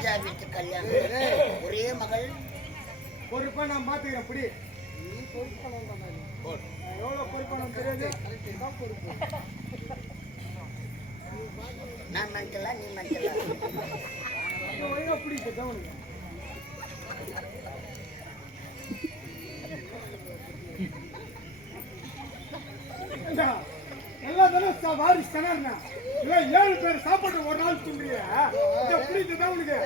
ராஜா வீட்டு கல்யாணம். ஒரே மகள். பொறுப்பா நான் பாத்துக்கிறேன். அப்படி நீ பொறுப்பான எவ்வளவு பொறுப்பான தெரியாது. பொறுப்பு நான் மென்டலா நீ மென்டலா? பிடிக்க தவணுங்க எல்லா தானே வாரிசு கணர்னா 7 பேர் சாப்பாடு ஒரு நாள் தூங்குறிய பிடிக்குதான் உனக்கு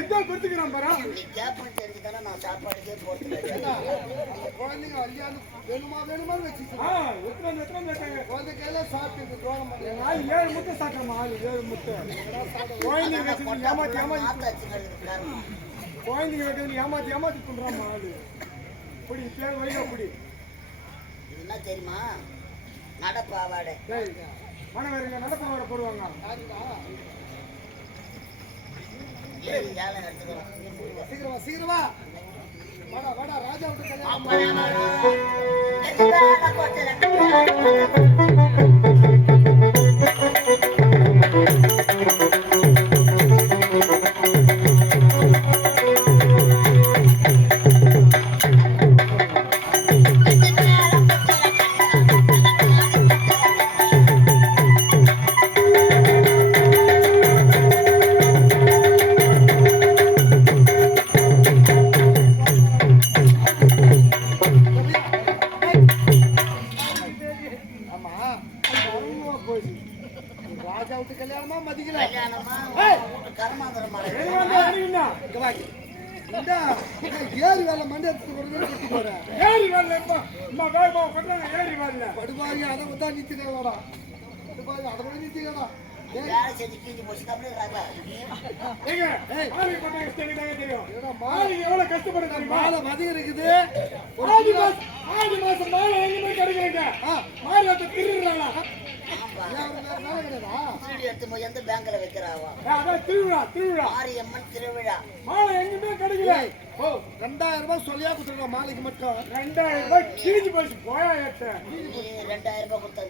எந்த பொறுத்துக்கிறான் பாரா. நீ கேப்னு தெரிஞ்சுதானே நான் சாப்பாடுக்கே போறது. குழந்தைங்க கல்யாணம் வேணுமா வேணுமான்னு வச்சுக்கோங்க. எத்தனை கேட்டாங்க குழந்தைக்கையில சாப்பிட்டு தோணம் நாள் 7 முட்டை சாப்பிட்றமா. 7 முட்டை குழந்தைங்க ஏமாத்தி ஏமாத்தி பண்றாமா ஆளு. இப்படி பேர் வைக அப்படி என்ன தெரியுமா? நடப்பாவாடை மனவருங்க நடப்பாவாடை போடுவாங்க. சீக்கிரமா சீக்கிரமா வாடா வாடா ராஜா விட்டு ஏரி வேலை மண்டபத்துக்கு போறேன். ஏரி வேலை ஏரி வேலை படுபாரி அதை தான் நிறுத்திக்கலாடா. படுபாரி அதை கூட நிறுத்திக்கலா. எவ்வளவு கஷ்டப்படுது மாலை மதியம் இருக்குது. ஆடி மாசம் மாலை எங்க கிடைக்கிறீங்க. மாலை திருடுறாங்களா? எந்த பேங்க்ல வைக்கிறாவா? திருவிழா திருவிழா மாரியம்மன் திருவிழா. மாலை எங்குமே கிடைக்கல. 2000 ரூபாய் சொல்லியா கொடுத்துருக்கோம் மாலைக்கு மட்டும். 2000 ரூபாய் கிழிஞ்சு போயிடுச்சு. போயா 2000 ரூபாய் கொடுத்தா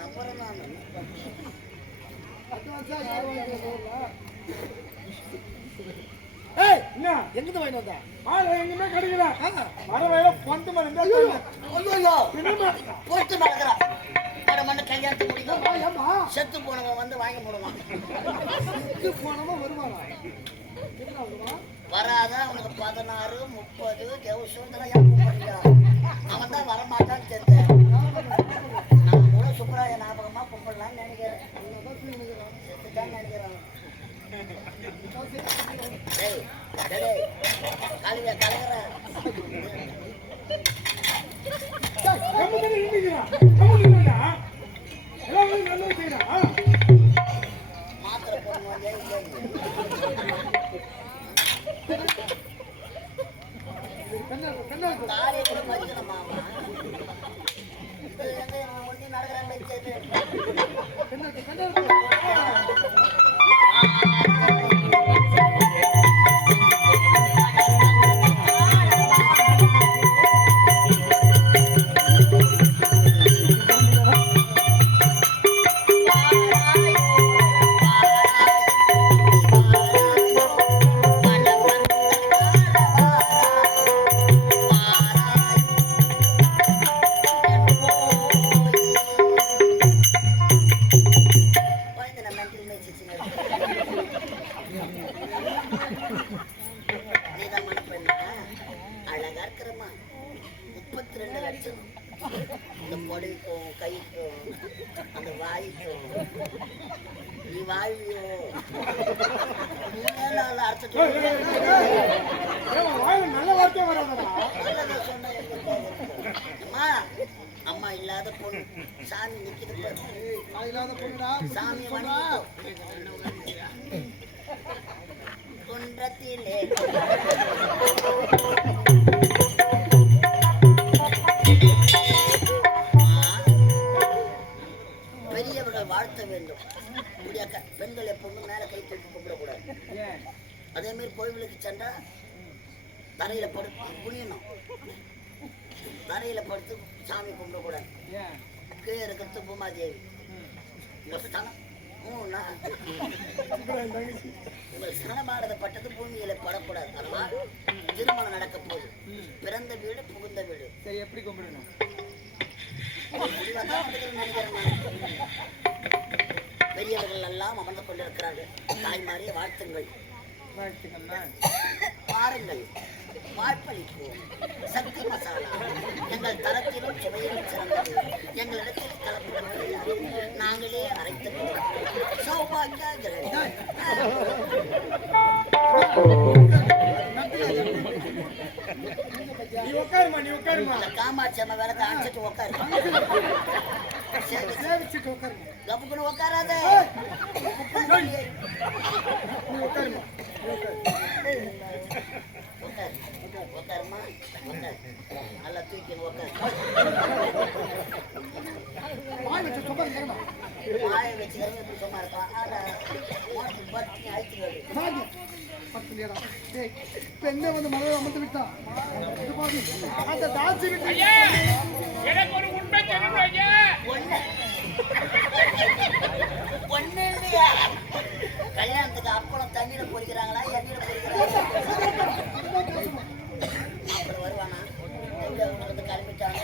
நம்புறேன் நான். எங்கிட்ட வாங்கி வந்தா மாலை எங்குமே கிடைக்கல. மரவையில பொண்டு மரம் போட்டு மறக்கிறான். கல்யாணத்தை முடிக்கும் செத்து போனவங்க வந்து வாங்கி போடுவான். போனவங்க வருவானா? வராத அவனுக்கு 16, 30 தேவசம் அவன் தான் வரமாட்டான்னு தெரிஞ்சேன். நான் கூட சுப்பராய ஞாபகமா கும்பிடலான்னு நினைக்கிறேன். செத்துட்டான்னு நினைக்கிறேன். கழுவிய கலகிற மாத்திரை போடுவாங்க. தாலியை கூட மதிக்கணுமா? ஒண்டி நடக்கிறாங்க. அழகா இருக்கிறமா 32 லட்சம். இந்த பொடிக்கும் கைக்கும் அந்த வாய்க்கும் நீ வாழ்வியோ சொன்னா அம்மா இல்லாத பொண்ணு சாமி நிக்கிது. சாமி குன்றத்திலே பெரியவர்கள் வாழ்த்த வேண்டும். பெண்கள் எப்பவுமே மேல கை தூக்கி கும்பிடக்கூடாது. அதே மாதிரி கோவிலுக்கு சென்றா தரையில படுத்து குனியணும். தரையில படுத்து சாமி கும்பிடக்கூடாது. கீழே இருக்கிறது பூமாதேவி உங்கள் சனபாரத பட்டது பூமியில படக்கூடாது. அதனால் திருமணம் நடக்க போகுது. பிறந்த வீடு புகுந்த வீடு. சரி, எப்படி கும்பிடணும்? பெரியவர்கள் எல்லாம் அமர்ந்து கொண்டிருக்கிறார்கள். தாய்மாரே வாழ்த்துங்கள். பாருங்கள், வாய்ப்பளிப்போம். சக்தி மசாலா எங்கள் தரத்திலும் சுவையிலும் சிறந்தது. எங்களிடத்தில் கலப்பு நாங்களே அரைத்து சௌபாகிய நீ உட்காருமா, நீ உட்காருமா. காமாட்சி அம்மா வேலை அடிச்சுட்டு உட்காரு. கப்புக்குன்னு உட்காராத. உட்காருமா, உட்காருமா, உட்காரு. நல்லா தூக்கின்னு உட்காரு. வாயை வச்சுக்கிறவங்க எப்படி சும்மா இருக்கலாம். பெண்ணை வந்து மனதை அமர்ந்து விட்டா அந்த டான்ஸ் எனக்கு ஒரு உண்மை தெரியும். ஒண்ணு இல்லையா? கல்யாணத்துக்கு அப்பளம் தண்ணீரை பொறிக்கிறாங்களா, எண்ணெயில பொறிக்கிறாங்களா? அப்புறம் வருவானா? உனக்கு கிளம்பிட்டாங்க.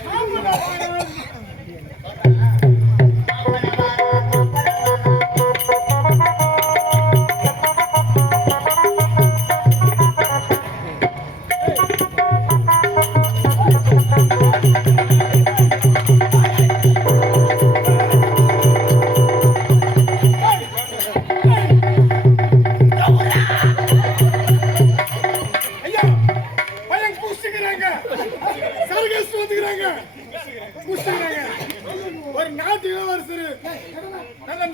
ஒரு நாட்டு இளவரசர்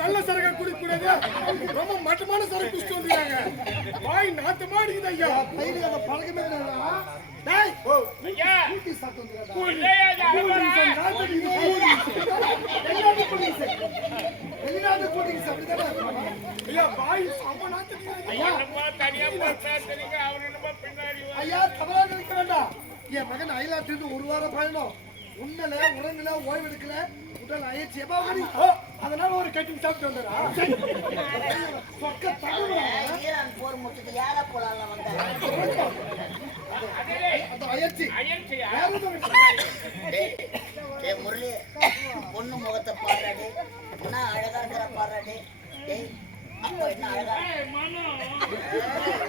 நல்ல சரகா குடிக்கூடாது, ரொம்ப மட்டமான சரக்கு குடிச்சு வந்துக்கிறாங்க. வாய் நாட்டு மாடிக்குது ஐயா. பழக்கமே ஐயா, தவறாக நினைக்க வேண்டாம். என் மகன் அயலாற்றிலிருந்து ஒரு வாரம் பயணம். உண்ணல, உறங்கல, ஓய்வெடுக்கல, உடல் அயற்சி அதனால ஒரு கட்டிங் சாப்பிட்டு வந்தாரா? போர் முட்டுக்கு யாரா போலாம் அயற்சி முரளி பொண்ணு முகத்தை பாடுறாடி, என்ன அழகா இருக்கிற பாடுறாடி. அப்போ என்ன அழகா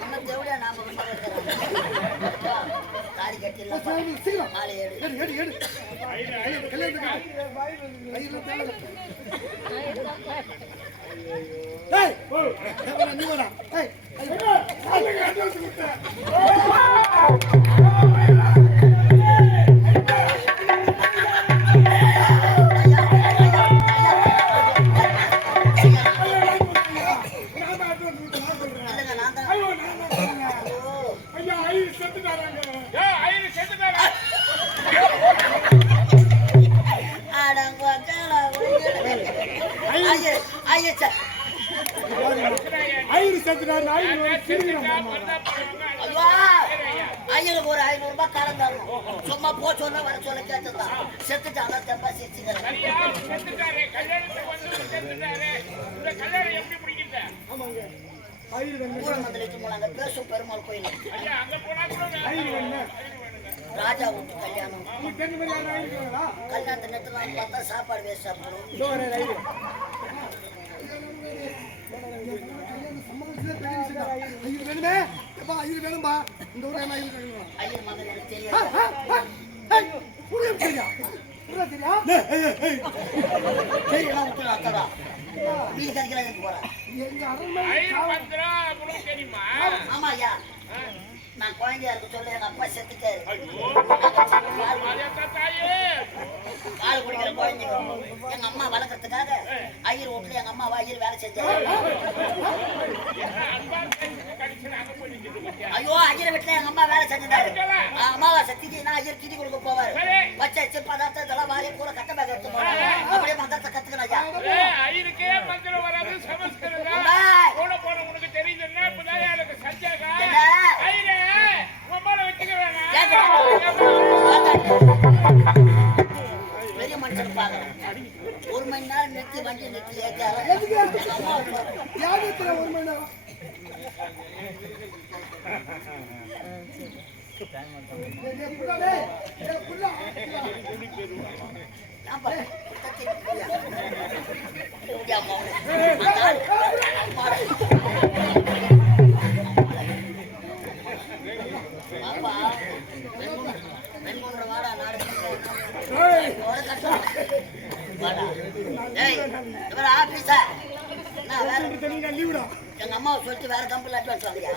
நம்ம தேவையா நாம தாலி கட்டிடலாம். காலை ஏடு ஐயருக்கு ஒரு 500 ரூபாய் காலம் தரணும். சும்மா போ சொன்னா வர சொல்ல கேட்டதா செத்துட்டு அதான் தெப்பா சேர்த்துக்கிறேன். பேசும் பெருமாள் கோயில் ராஜா வீட்டு கல்யாணம். கல்யாணத்தை நேரத்துல பார்த்தா சாப்பாடு வேஸ்ட் சாப்பிடணும். வேணும்பா இந்த ஊர் ஐயர் மகன் எனக்கு தெரியும். ஆமா ஐயா, நான் குழந்தையா இருக்க சொல்ல எங்க அப்பா செத்துட்டாரு. பால் குடிக்கிற குழந்தைங்க எங்க அம்மா வளர்க்கறதுக்காக ஐயர் வீட்டுல எங்க அம்மா ஐயர் வேலை செஞ்சாரு. ஐயோ, ஐயர் வீட்டுல எங்க அம்மா வேலை செஞ்சிருந்தாரு. அம்மாவா சத்தினா ஐயர் கிடி கொடுக்க போவாரு. வச்சு பதார்த்தம் இதெல்லாம் வாரிய கூட கட்ட பேக் எடுத்து போவாரு. அப்படியே மந்திரத்தை கத்துக்கணும் ஐயா. பெரிய மனுஷன் பாக்குறேன். 1 மணி நேரம் நிறுத்தி வண்டி நிறுத்தி ஏற்றாரு. யாகத்துல 1 மணி நேரம் எங்க அம்மாவை சொல்லிட்டு வேற கம்பெனில அட்வான்ஸ் வாங்கியா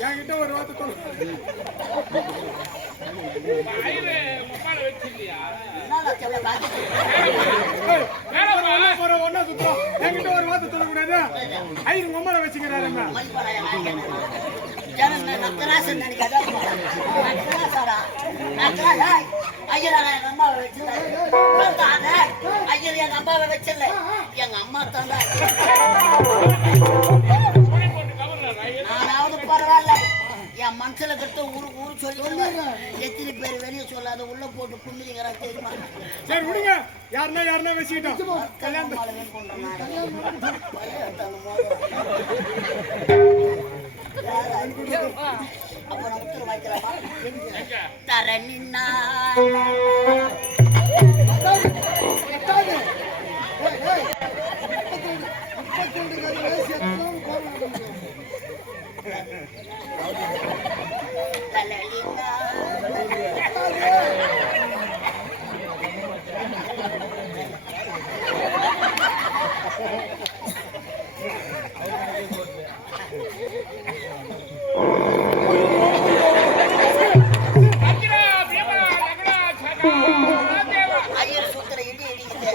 என்கிட்ட ஒரு வார்த்தை சொல்லு ஒன்னா சுத்தம் என்கிட்ட ஒரு வார்த்தை சொல்லக்கூடாது ஐயர் உம்மலை வச்சுக்கிறாரு ஐயர் எங்க அம்மாவை வச்சிடல எங்க அம்மா தான் நானாவது பரவாயில்ல என் மனசுல கிட்ட ஊரு சொல்லி எத்தனை பேர் வெளியே சொல்லாத உள்ள போட்டு கும்பிடுங்கிறா தெரியுமா? சரி விடுங்க யாருன்னா வச்சுக்கிட்டோம் அப்ப நான் உத்தரவு வாய்க்கலாமா? தர நின்னா ஐயர் சூத்திர இடி இடிக்குது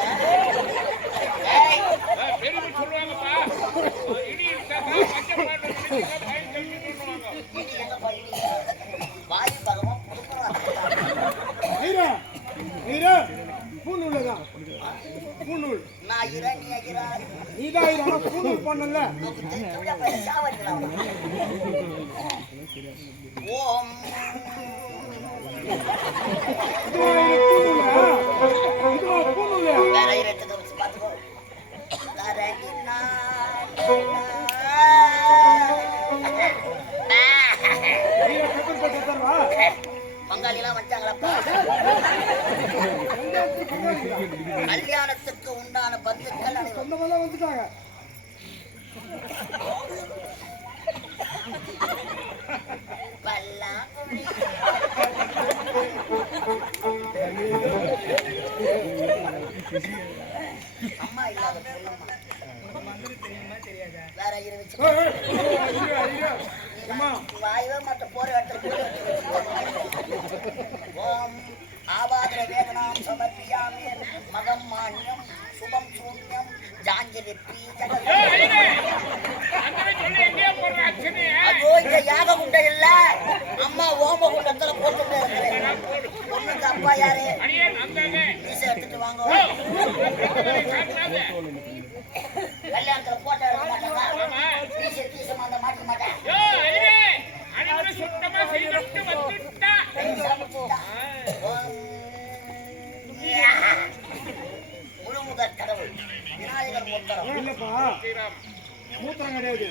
வாயு பகவான் பூநூல்தான் பூநூல் நான் ஐயரா நீ ஐயரா நீதான் பூநூல் பண்ணல ஓம் வேற ஐயரத்தை வச்சு பார்த்துக்கோ பங்காளிலாம் வச்சாங்களப்பா கல்யாணத்துக்கு உண்டான பந்துக்கள் சொந்தமெல்லாம் வந்துட்டாங்க அம்மா இல்லாத வேற ஐயரை வச்சு வாயவே மற்ற போற இடத்துல ஓம் ஆபாதிர வேதனாம் சமர்ப்பியாமி மகம் மான்யம் சுபம் சூன்யம் ஜாஞ்சலி அதோ இங்க யாக குண்டை இல்ல அம்மா ஓம குண்டத்துல போட்டுட்டு பொண்ணுக்கு அப்பா யாரு மீசை எடுத்துட்டு வாங்க கல்யாணத்துல போட்டோ எடுக்க மாட்டாங்க மீசை மாட்ட மாட்டேன் முழு முதற் கடவுள் விநாயகர் மூத்தரம் இல்லப்பா மூத்திரம் கிடையாது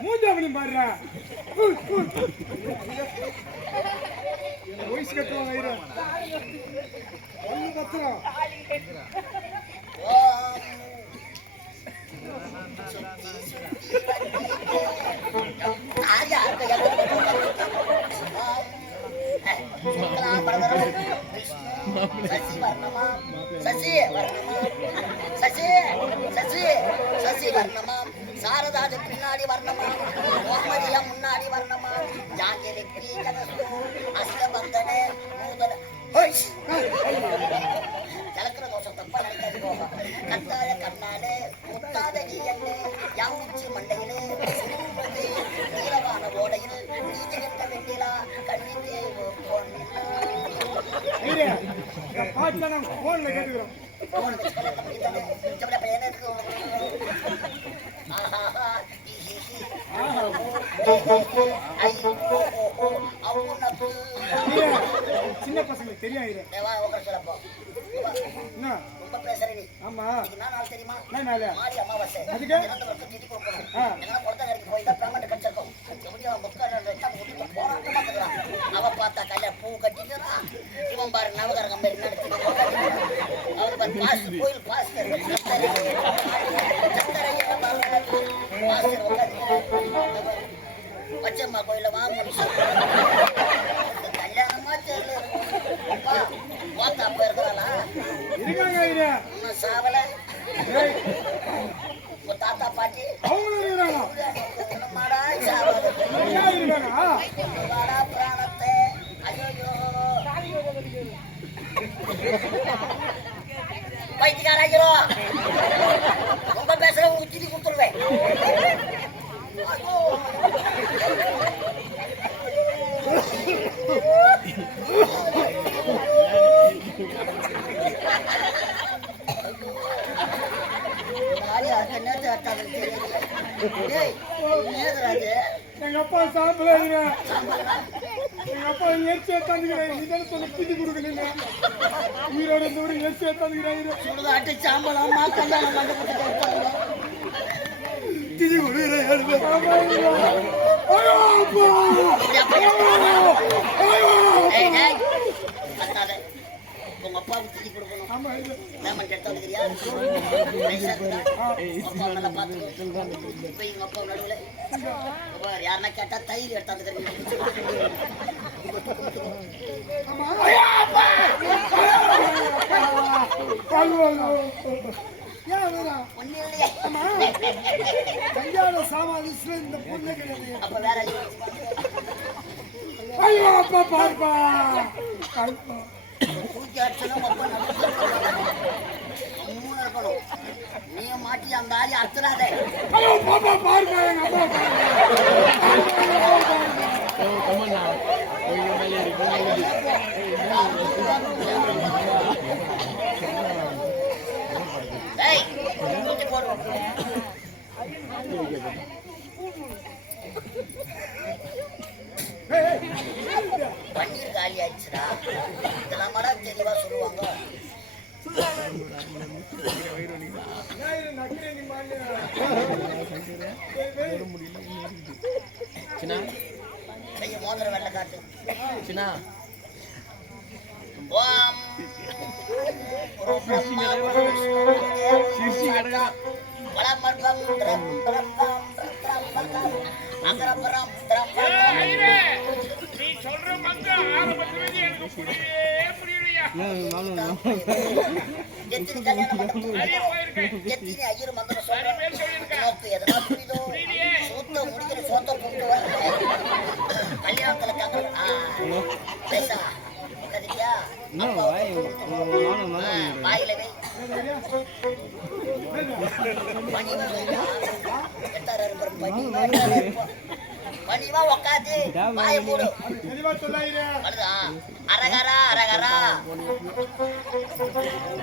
மூஞ்சி அப்படி பாடுற வயசு கட்டுவாங்க ஒண்ணு கத்துறோம் சசி வர்ணமா சாரதாஜ பின்னாடி வர்ணமா முகமதியா முன்னாடி வர்ணமா ஜாங்கிரி அஸ்தபந்தனே கலக்கிற தோஷம் தப்பா நினைக்காது போக கத்தாழ கண்ணாலே முத்தாத நீ என்ன யாமுச்சி மண்டையிலே நீலவான ஓடையில் நீதி கெட்ட கண்ணிலே பொண்ணு ஐயா பாட்டு நான் போன்ல கேட்டுக்கிறோம் சின்ன பசங்களுக்கு தெரியும் ரொம்ப பேசுற நீ ஆமா என்ன நாள் தெரியுமா நாளா மாரி அமாவாசை அதுக்கு அந்த வருஷம் திட்டி கொடுக்கணும் என்ன குளத்தங்கரைக்கு போய் தான் பேமெண்ட் கிடைச்சிருக்கோம் எப்படியும் முக்கால் போராட்டமா இருக்கிறான் அவ பார்த்தா கையில பூ கட்டிக்கிறான் இவன் பாரு நவகர கம்பெனி நடத்தி அவரு பாரு பாஸ் கோயில் பாஸ் பச்சம்மா கோயில வாங்க கல்யாணமா தெரியல வாத்தா அப்ப இருக்கிறாளா இருக்காங்க ஐயா இன்னும் சாவல உங்க தாத்தா பாட்டி அவங்க இருக்காங்க மாடா சாவல இருக்காங்க வாடா பிராணத்தை ஐயோ பைத்தியக்காரோ ரொம்ப பேசுற உங்களுக்கு திதி கொடுத்துருவேன் எங்க அப்பா சாப்பிடாதீங்க எங்க அப்பா எரிச்சு தந்துக்கிறேன் நீதான சொன்ன திதி கொடுக்கணும் உயிரோட இந்த ஒரு எரிச்சு தந்துக்கிறேன் சுடுகாட்டு சாம்பலாமா கல்யாணம் திதி உங்க அப்பாவுக்கு திதி கொடுக்கணும் ஆமா பேமெண்ட் எடுத்து வந்துக்கிறியா நல்லா பார்த்துக்கோ இப்போ எங்க அப்பா நடுவில் யாருன்னா கேட்டா தயிர் எடுத்து ஒன்னும் இல்லையே கல்யாண சாமானிஸ்ல இந்த பொண்ணு கிடையாது அப்ப வேற ஐயோ அப்பா பார்ப்பா தூக்கி அடிச்சனும் அப்பா மூணு இருக்கணும் நீ மாட்டி அந்த ஆளி அத்துறாதே ஐயோ பாப்பா பார்ப்பா எங்க அப்பா ஏய் தூக்கி போடு பன்னீர் காலி ஆயிடுச்சுடா இதெல்லாம் மாடா தெளிவா சொல்லுவாங்க கைய மோதிர வெள்ள காட்டு ஓம் வளமர்பம் திரம் பிரம்மம் அகரபரம் திரம் நீ சொல்ற மந்திரம் ஆரம்பத்திலிருந்து எனக்கு புரியலையா எத்தனை கல்யாணம் மண்டபம் நிறைய போயிருக்கேன் எத்தனை ஐயர் மந்திரம் நிறைய பேர் சொல்லியிருக்கேன் உனக்கு எதனா புரியுதோ சூத்த முடிக்கிற சோத்த கொண்டு வர கல்யாணத்துல பேசா உட்காந்துக்கியா வாயில வை பணிவா உக்காந்து வாய மூடு அரகரா அரகரா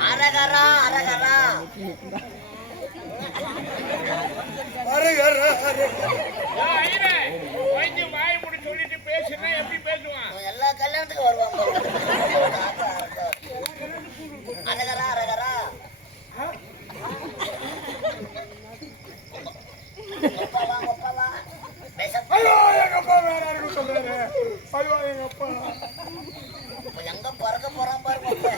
அரகரா அரகரா வாய் முடி சொல்லிட்டு பேசுனா எப்படி பேசுவான் எல்லா கல்யாணத்துக்கும் வருவாங்க அரகரா அரகரா ஒப்பாவா ஐயோ எங்க அப்பா வேற யாருக்கும் சொல்றாரு ஐயோ எங்க அப்பா எங்க பறக்க போறான் பாருங்க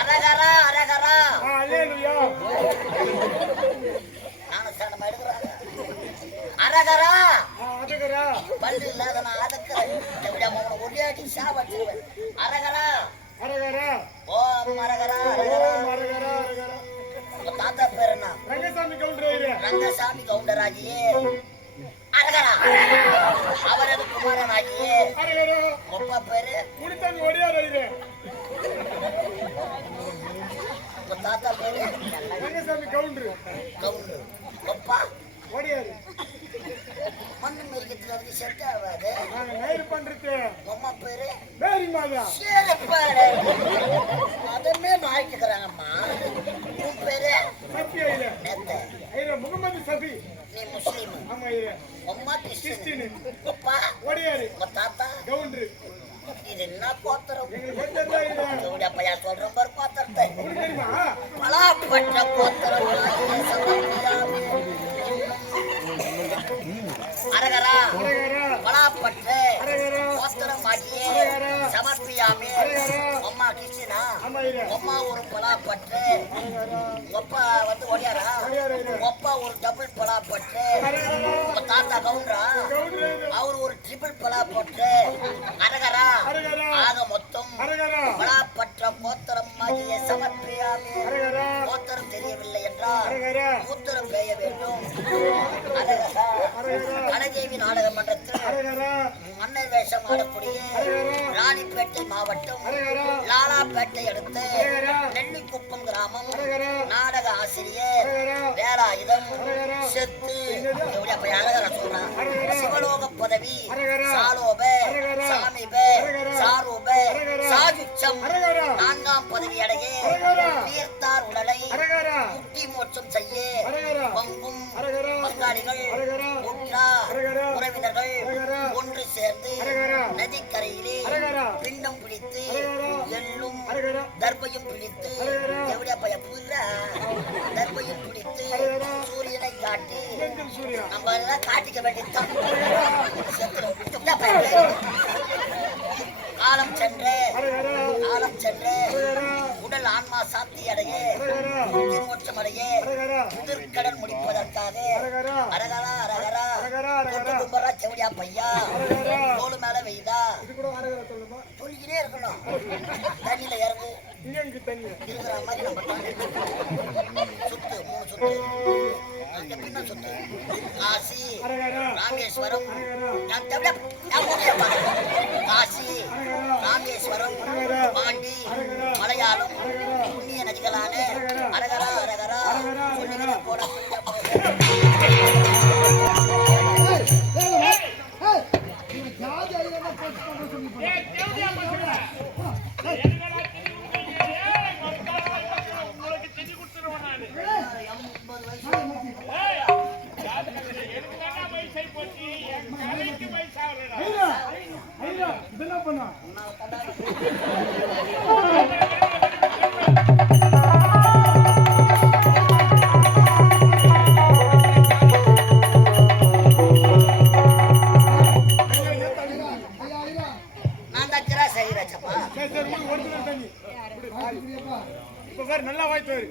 அரகரா அரகரா அல்லேலூயா நானும் சரணம் எடுக்கிறாங்க அரகரா அதுக்கறா பல்லு இல்லாத நான் அதக்கிறேன் எப்படியா உங்களை ஒடியாட்டி சாவடிச்சிருவேன் அரகரா அரகரா ஓம் அரகரா அரகரா அரகரா அரகரா உங்க தாத்தா பேர் என்ன ரங்கசாமி கவுண்டரே ரங்கசாமி கவுண்டராஜியே அரகரா அவரது குமாரனாகியே அரகரா ஒப்பா பேரு குடித்தாங்க ஒடியாரே உங்க தாத்தா பேரு ரங்கசாமி கவுண்டர் கவுண்டர் ஒப்பா ஒடியாரு மண்ணு மெரிக்கத்துல வந்து செட் ஆகாது. நாங்க நயிறு பண்றது அம்மா பேரு மேரி மாதா. சீரப்பாடு. அதுமே மாறிட்டுக்கிறாங்கம்மா. உன் பேரு சஃபி ஐயா. நேத்த ஐயா முகமது சஃபி. நீ முஸ்லீம். ஆமா ஐயா. அம்மா கிறிஸ்டின். கிறிஸ்டின். அப்பா ஓடியாரு. உங்க தாத்தா கவுண்டரு. இது என்ன கோத்திரம்? எங்களுக்கு தெரிஞ்சதா ஐயா. உங்களுடைய அப்பா யார் சொல்ற பாரு கோத்திரத்தை. உங்களுக்கு தெரியுமா? பலாப்பட்ட கோத்திரம். அரகரா அரகரா. பலாப்பட்ட அரகரா. கோத்திரம் ஆகிய அரகரா. சமர்ப்பியாமே. அரகரா. அம்மா கிறிஸ்டினா. ஆமா ஐயா. அம்மா ஒரு பலாப்பட்டு. அரகரா. ஒப்பா வந்து ஓடியாரா. ஓடியாரு ஐயா. ஒப்பா ஒரு டபுள் பலாப்பட்டு. அரகரா. உங்க தாத்தா கவுண்டரா. கவுண்டரு. அவர் ஒரு ட்ரிபிள் பலாப்பட்டு. அரகரா. அரகரா. ஆக மொத்தம் அரகரா. பலாப்பற்ற கோத்திரம் ஆகிய சமர்ப்பியாமே. அரகரா. கோத்திரம் தெரியவில்லை என்றால் அரகரா. மூத்திரம் பெய்ய வேண்டும். அரகரா. அரகரா. கனதேவி நாடக மன்றத்தில் அரகரா. மன்னர் வேஷம் ஆடக்கூடிய அரகரா. ராணிப்பேட்டை மாவட்டம் அரகரா. லாலாப்பேட்டை அடுத்து அரகரா. நெல்லிக்குப்பம் கிராமம் அரகரா. நாடக ஆசிரியர் அரகரா. வேலாயுதம் அரகரா. செத்து எப்படி அப்ப அழகரா சொல்றான். அரகரா. சிவலோக பதவி அரகரா. சாலோப அரகரா. சாமிப அரகரா. சாரூப அரகரா. சாகுச்சம் அரகரா. 4ஆம் பதவி அடைய அரகரா. தீர்த்தார் உடலை அரகரா. முக்தி மோட்சம் செய்ய அரகரா. பங்கும் அரகரா. பங்காளிகள் அரகரா. உற்றார் அரகரா. உறவினர்கள் அரகரா. ஒன்று சேர்ந்து அரகரா. நதிக்கரையிலே அரகரா. பிண்டம் பிடித்து அரகரா. எள்ளும் அரகரா. தர்பையும் பிடித்து அரகரா. எப்படியா பைய புதுரா தர்பையும் பிடித்து அரகரா. சூரியனை காட்டி எங்கள் சூர்யா. நம்ம எல்லாம் காட்டிக்க வேண்டியதுதான். செத்துரும். காலம் சென்று அரகரா. காலம் சென்று அரகரா. உடல் ஆன்மா சாந்தி அடைய அரகரா. முக்தி மோட்சம் அடைய அரகரா. புதிர்கடன் முடிப்பதற்காக அரகரா. அரகரா அரகரா அரகரா. அரகரா. கொண்டு கும்பரா செவடியா பையா அரகரா. தோளு மேல வெய்தா இது கூட அரகரா சொல்லுமா? சொல்லிக்கிட்டே இருக்கணும். தண்ணியில இறங்கு இங்க இங்க தண்ணி. இருக்கிற மாதிரி நம்ம தாண்டி சுத்து 3 சுத்து எப்படின்னா சுத்து காசி அரகரா. ராமேஸ்வரம் அரகரா. நான் தவிர நான் ஊர்லயே பார்க்கிறேன். காசி அரகரா. ராமேஸ்வரம் அரகரா. பாண்டி அரகரா. மலையாளம் அரகரா. புண்ணிய நதிகளான அரகரா. அரகரா அரகரா அரகரா. சொல்லிக்கிட்டு போட ஏய், தேவதையா பசங்களா? எதுக்குடா திதி கொடுக்குறீங்க? ஏய், உங்களுக்கு திதி கொடுத்துருவேன் நானு. ஏய், எனக்கு தானே வயசாகி போச்சு. என் கலைக்கு வயசாகலடா. ஐயா. ஐயா. இது என்ன பண்ணா? நான் தான் கிரா செய்யறச்சப்பா. சரி சரி உங்களுக்கு ஒரிஜினல் தண்ணி. இப்ப பாரு நல்லா வாய்த்து வரு.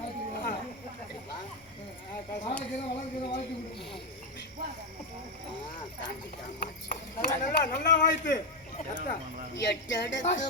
நல்லா நல்லா வாய்த்து. எட்டடுக்கு